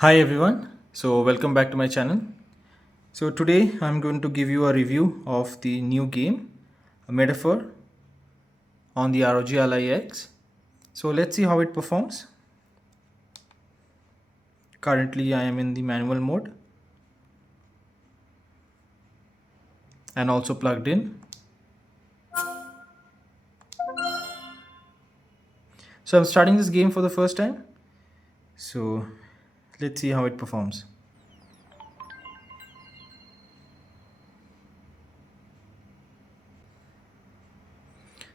Hi everyone, so welcome back to my channel. So today I'm going to give you a review of the new game, a Metaphor on the ROG Ally X. So let's see how it performs. Currently I am in the manual mode and also plugged in. So I'm starting this game for the first time. So let's see how it performs.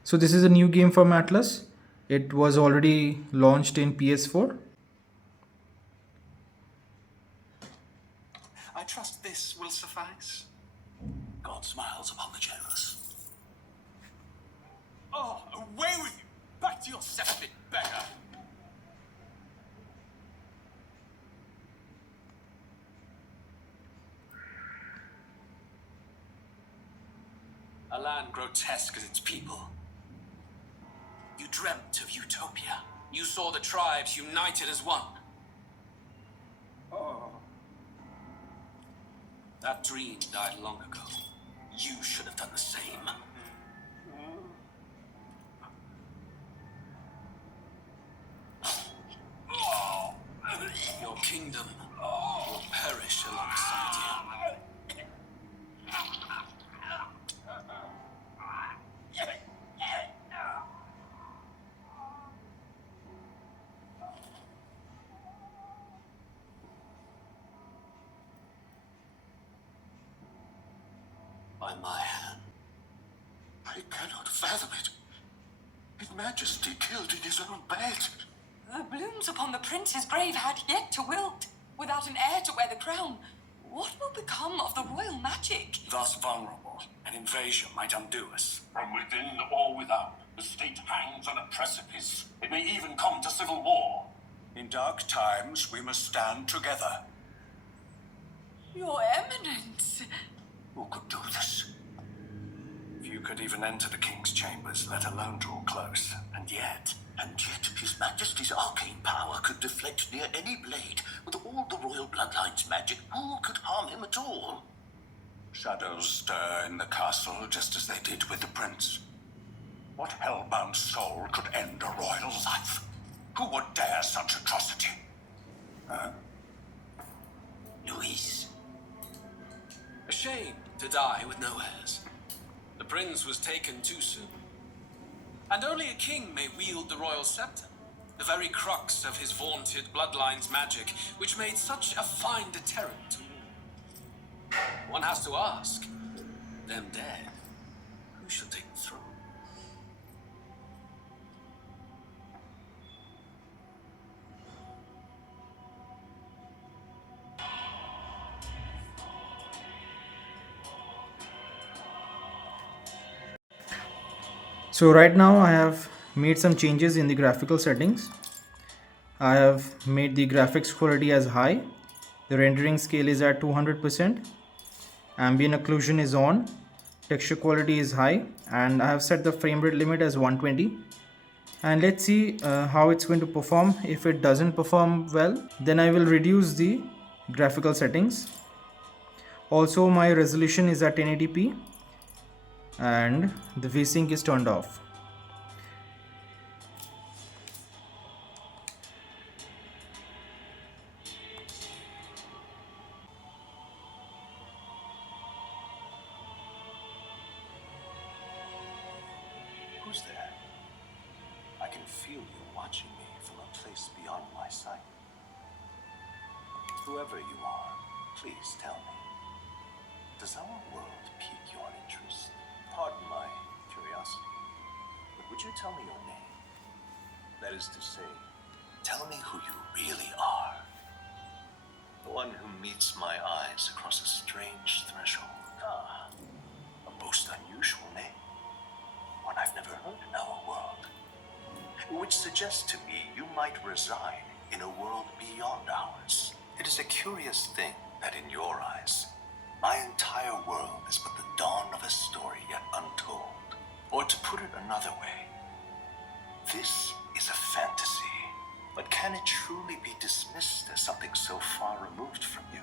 So this is a new game from Atlas. It was already launched in PS4. I trust this will suffice. God smiles upon the generous. Oh, away with you! Back to your septic beggar! A land grotesque as its people. You dreamt of utopia. You saw the tribes united as one. Oh. That dream died long ago. You should have done the same. Your kingdom will perish alongside you. By my hand. I cannot fathom it. His Majesty killed in his own bed. The blooms upon the prince's grave had yet to wilt. Without an heir to wear the crown, what will become of the royal magic? Thus vulnerable, an invasion might undo us. From within or without, the state hangs on a precipice. It may even come to civil war. In dark times, we must stand together. Your Eminence! Who could do this? Few could even enter the king's chambers, let alone draw close. And yet, His Majesty's arcane power could deflect near any blade. With all the royal bloodline's magic, who could harm him at all? Shadows stir in the castle just as they did with the prince. What hellbound soul could end a royal life? Who would dare such atrocity? Louise. A shame to die with no heirs. The prince was taken too soon. And only a king may wield the royal scepter, the very crux of his vaunted bloodline's magic, which made such a fine deterrent to war. One has to ask, them dead, who shall take the throne? So right now I have made some changes in the graphical settings. I have made the graphics quality as high. The rendering scale is at 200%. Ambient occlusion is on. Texture quality is high. And I have set the frame rate limit as 120. And let's see how it's going to perform. If it doesn't perform well, then I will reduce the graphical settings. Also, my resolution is at 1080p. And the VSync is turned off. Who's there? I can feel you watching me from a place beyond my sight. Whoever you are, please tell me. Does our world pique your interest? Pardon my curiosity, but would you tell me your name? That is to say, tell me who you really are. The one who meets my eyes across a strange threshold. Ah, a most unusual name. One I've never heard in our world. Which suggests to me you might reside in a world beyond ours. It is a curious thing that in your eyes, my entire world is but the dawn of a story yet untold. Or to put it another way, this is a fantasy. But can it truly be dismissed as something so far far removed from you.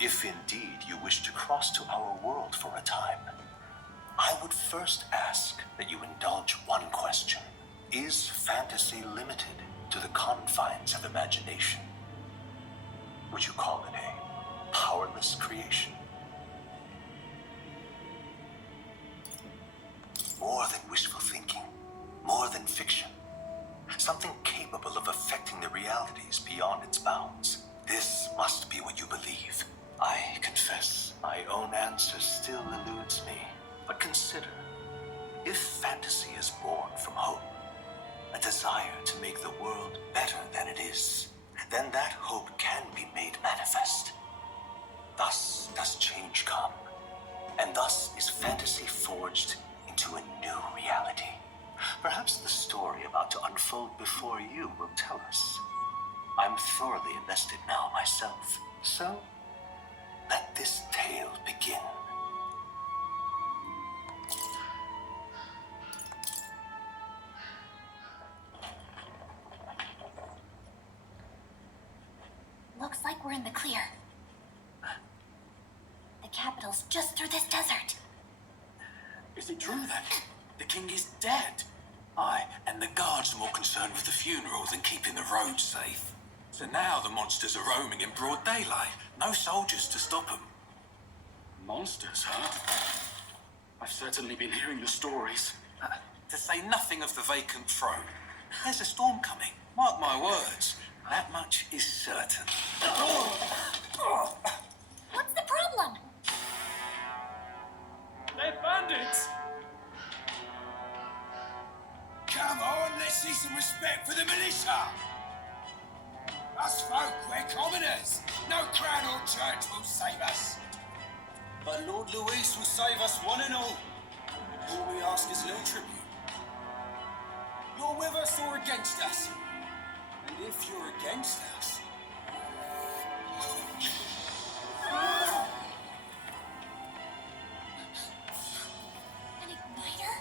If indeed you wish to cross to our world for a time, I would first ask that you indulge one question. Is fantasy limited to the confines of imagination? Would you call it a powerless creation? More than wishful thinking, more than fiction. Something capable of affecting the realities beyond its bounds. This must be what you believe. I confess, my own answer still eludes me. But consider, if fantasy is born from hope, a desire to make the world better than it is, then that hope can be made manifest. Thus does change come, and thus is fantasy forged into a new reality. Perhaps the story about to unfold before you will tell us. I'm thoroughly invested now myself, so let this tale begin. Looks like we're in the clear. The capital's just through this desert. Is it true then? The king is dead? Aye, and the guards are more concerned with the funeral than keeping the roads safe. So now the monsters are roaming in broad daylight. No soldiers to stop them. Monsters, huh? I've certainly been hearing the stories. To say nothing of the vacant throne. There's a storm coming. Mark my words. That much is certain. What's the problem? They're bandits! Come on, let's see some respect for the militia. Us folk, we're commoners. No crown or church will save us. But Lord Luis will save us one and all. All we ask is a little tribute. You're with us or against us? And if you're against us... An igniter?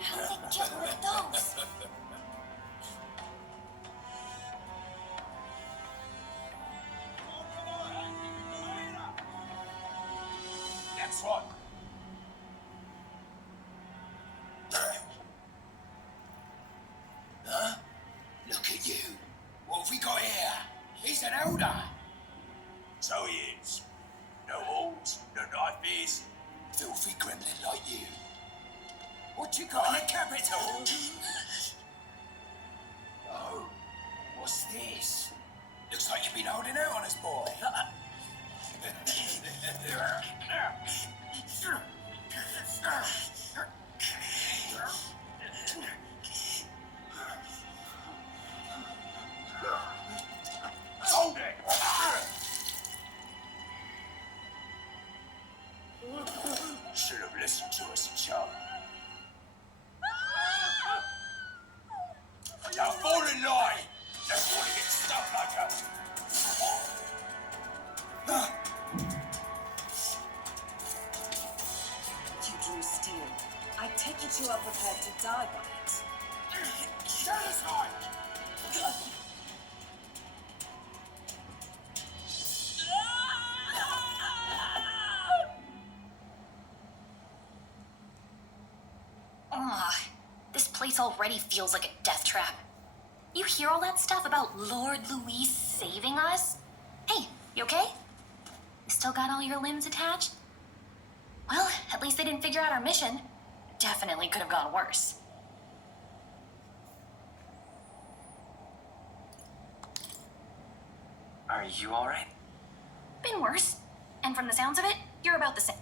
How did they get one of those? That's right. Huh? Look at you. What have we got here? He's an elder. So he is. No horns, no knife, filthy gremlin like you. What you got in the capital? Oh, what's this? Looks like you've been holding out on us, boy. Hold it! Should have listened to us, chum. Now fall in line! Just want to get stuff like us. You drew steel. I take it you are prepared to die by it. Shut us high! This place already feels like a death trap. You hear all that stuff about Lord Luis saving us? Hey, you okay? You still got all your limbs attached? Well, at least they didn't figure out our mission. Definitely could have gone worse. Are you alright? Been worse. And from the sounds of it, you're about the same.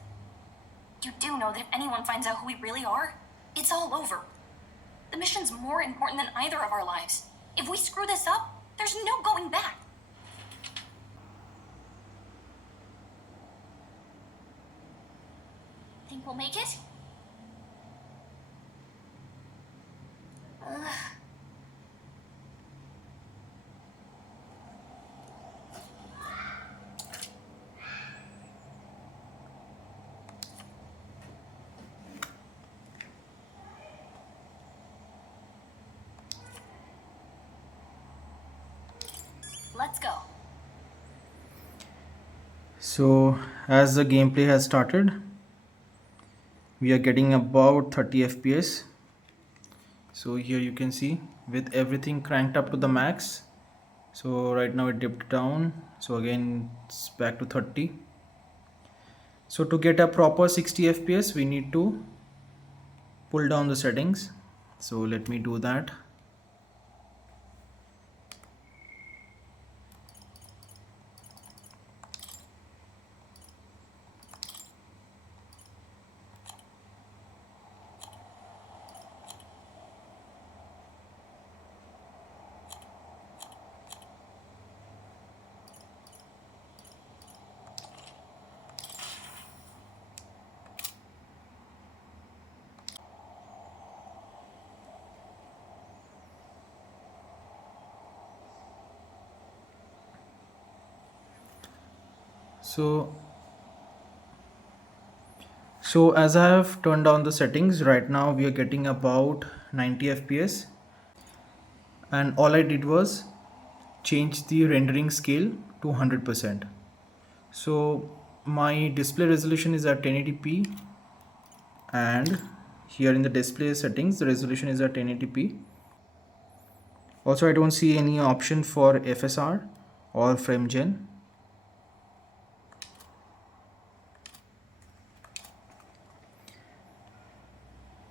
You do know that if anyone finds out who we really are, it's all over. The mission's more important than either of our lives. If we screw this up, there's no going back. Think we'll make it? Let's go. So as the gameplay has started, we are getting about 30 FPS. So here you can see with everything cranked up to the max. So right now it dipped down, so again it's back to 30. So to get a proper 60 FPS we need to pull down the settings. So let me do that. So as I have turned down the settings, right now we are getting about 90 FPS, and all I did was change the rendering scale to 100%. So my display resolution is at 1080p, and here in the display settings the resolution is at 1080p. Also I don't see any option for FSR or frame gen.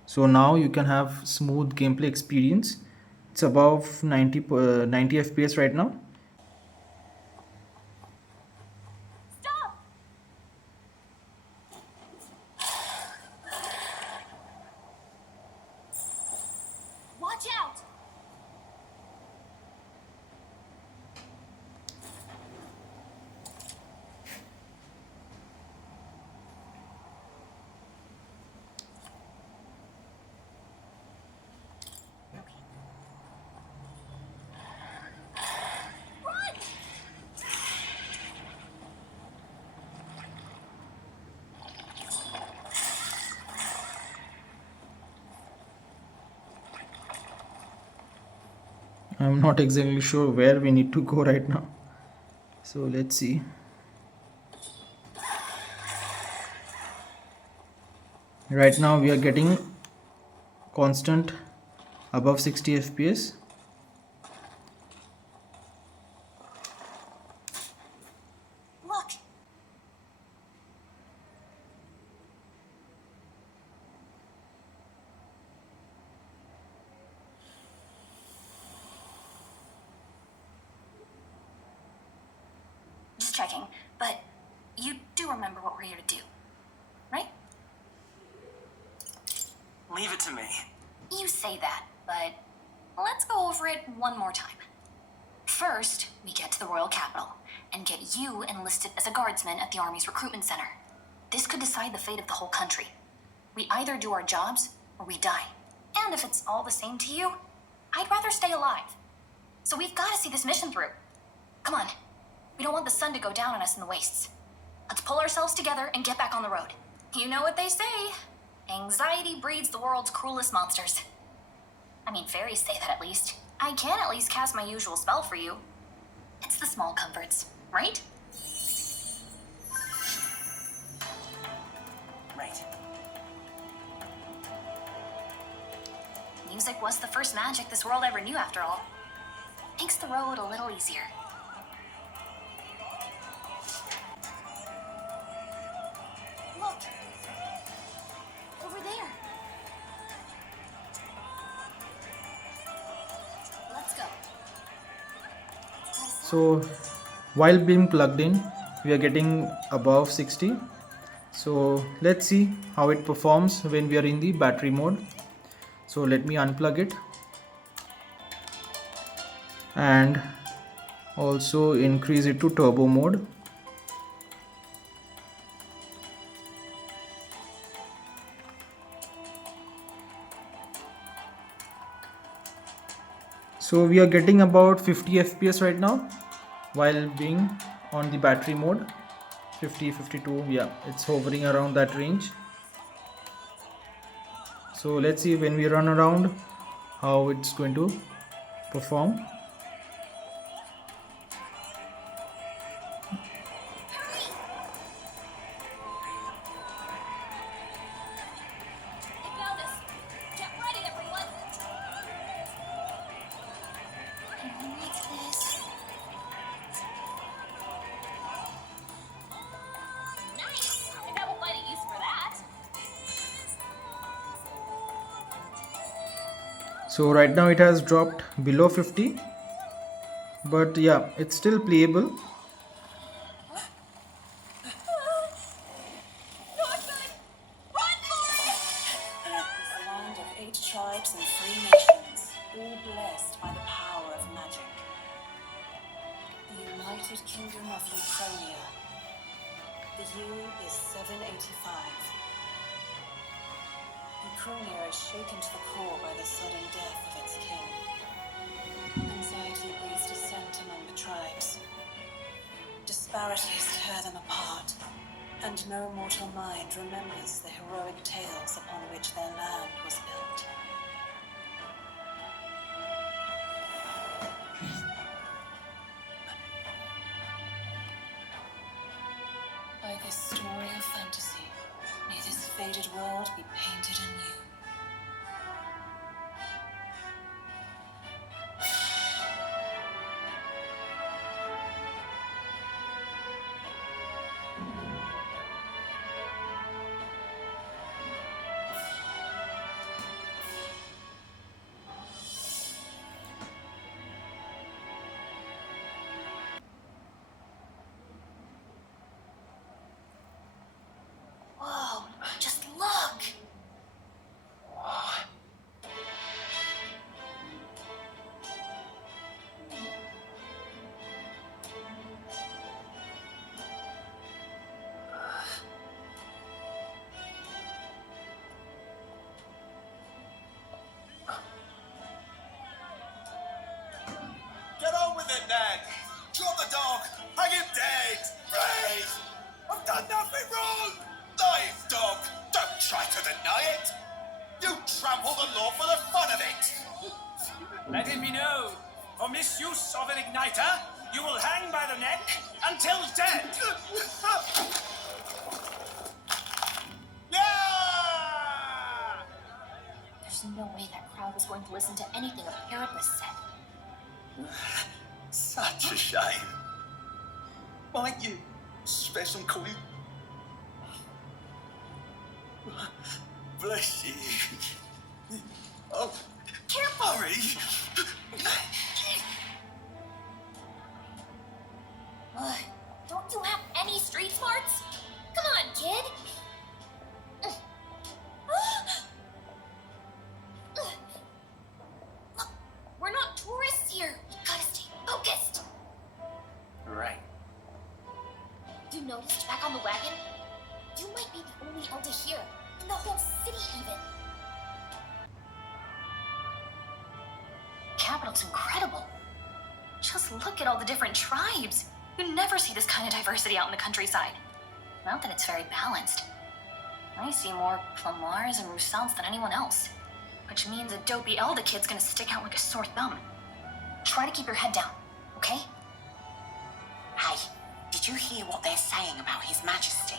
So now you can have smooth gameplay experience. It's above 90 FPS right now. Stop! Watch out! I'm not exactly sure where we need to go right now. So let's see. Right now we are getting constant above 60 FPS. Look! Just checking, but you do remember what we're here to do, right? Leave it to me. You say that, but let's go over it one more time. First, we get to the royal capital and get you enlisted as a guardsman at the army's recruitment center. This could decide the fate of the whole country. We either do our jobs or we die. And if it's all the same to you, I'd rather stay alive. So we've got to see this mission through. Come on. We don't want the sun to go down on us in the wastes. Let's pull ourselves together and get back on the road. You know what they say. Anxiety breeds the world's cruelest monsters. I mean, fairies say that at least. I can at least cast my usual spell for you. It's the small comforts, right? Right. Music was the first magic this world ever knew, after all. Makes the road a little easier. Look! Over there! Let's go. So while being plugged in, we are getting above 60. So let's see how it performs when we are in the battery mode. So let me unplug it and also increase it to turbo mode. So we are getting about 50 FPS right now while being on the battery mode. 50, 52, yeah, it's hovering around that range. So let's see when we run around how it's going to perform. So right now it has dropped below 50, but yeah, it's still playable. This land of 8 tribes and 3 nations, all blessed by the power of magic. The United Kingdom of Ukrainia. The year is 785. Ukrainia is shaken to the core by the sudden death of its king. Anxiety breeds dissent among the tribes. Disparities tear them apart, and no mortal mind remembers the heroic tales upon which their land was built. By this story of fantasy, may this faded world be painted anew. Whoa, just look! Get on with it, Ned! Drop the dog! Hang him dead! Please! I've done nothing wrong! Lie, dog! Don't try to deny it! You trample the law for the fun of it! Let it be known, for misuse of an igniter, you will hang by the neck until dead. Yeah! There's no way that crowd was going to listen to anything a parrot said. Such a shame. Might you spare some coin? Bless you. Oh, Careful! hurry. Don't you have any street smarts? Come on, kid! Look, we're not tourists here. We gotta stay focused. Right. You noticed back on the wagon? You might be the only elder here, in the whole city even. Capital's incredible. Just look at all the different tribes. You never see this kind of diversity out in the countryside. Not that it's very balanced. I see more Plamars and Roussants than anyone else. Which means a dopey Elder kid's gonna stick out like a sore thumb. Try to keep your head down, okay? Hey, did you hear what they're saying about His Majesty?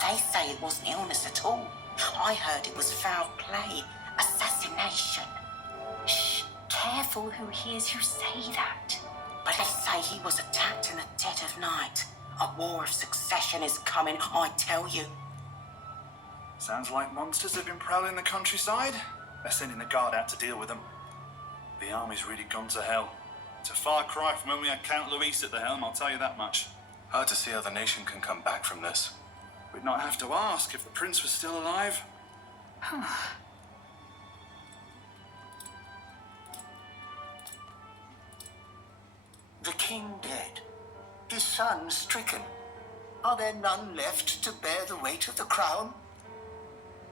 They say it wasn't illness at all. I heard it was foul play, assassination. Shh, careful who hears you say that. But they say he was attacked in the dead of night. A war of succession is coming, I tell you. Sounds like monsters have been prowling the countryside. They're sending the guard out to deal with them. The army's really gone to hell. It's a far cry from when we had Count Luis at the helm, I'll tell you that much. Hard to see how the nation can come back from this. We'd not have to ask if the prince was still alive. The king dead, his son stricken. Are there none left to bear the weight of the crown?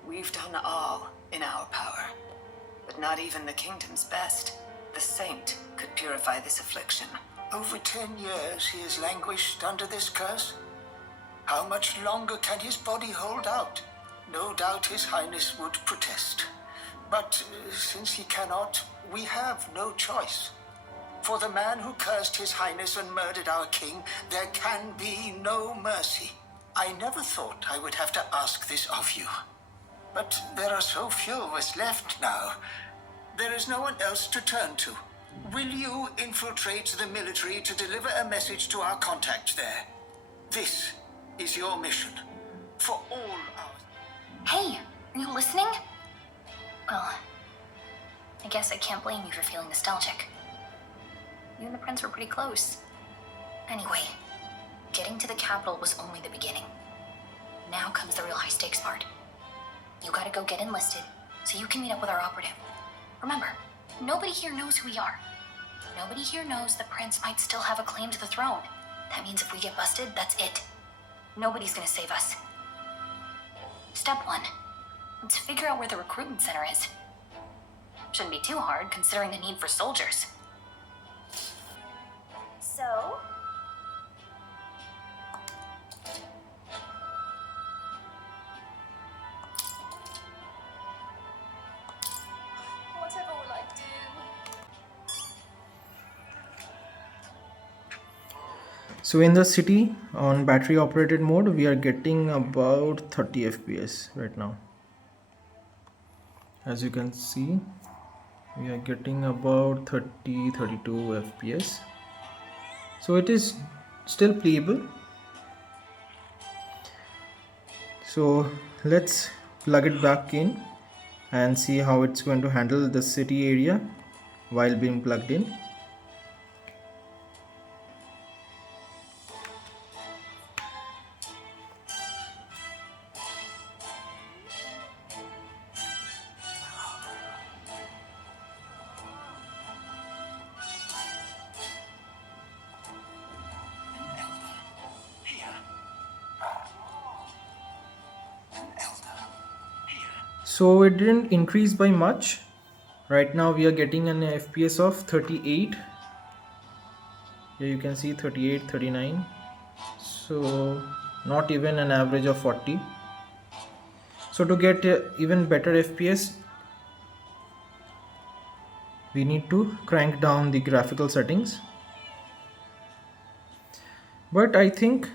We've done all in our power, but not even the kingdom's best, the saint, could purify this affliction. Over 10 years he has languished under this curse. How much longer can his body hold out? No doubt his highness would protest. But since he cannot, we have no choice. For the man who cursed his highness and murdered our king, there can be no mercy. I never thought I would have to ask this of you. But there are so few of us left now. There is no one else to turn to. Will you infiltrate the military to deliver a message to our contact there? This is your mission. For all our... Hey, are you listening? Well, I guess I can't blame you for feeling nostalgic. You and the prince were pretty close. Anyway, getting to the capital was only the beginning. Now comes the real high stakes part. You gotta go get enlisted so you can meet up with our operative. Remember, nobody here knows who we are. Nobody here knows the prince might still have a claim to the throne. That means if we get busted, that's it. Nobody's gonna save us. Step 1. Let's figure out where the recruitment center is. Shouldn't be too hard considering the need for soldiers. So? Whatever will I do? So in the city on battery operated mode, we are getting about 30 FPS right now. As you can see, we are getting about 32 FPS. So it is still playable. So let's plug it back in and see how it's going to handle the city area while being plugged in. So it didn't increase by much. Right now we are getting an FPS of 38. Here you can see 38, 39. So not even an average of 40. So to get even better FPS, we need to crank down the graphical settings. But I think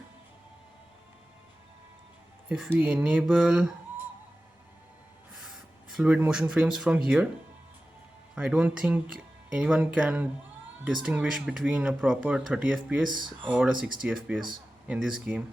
if we enable fluid motion frames from here, I don't think anyone can distinguish between a proper 30 FPS or a 60 FPS in this game.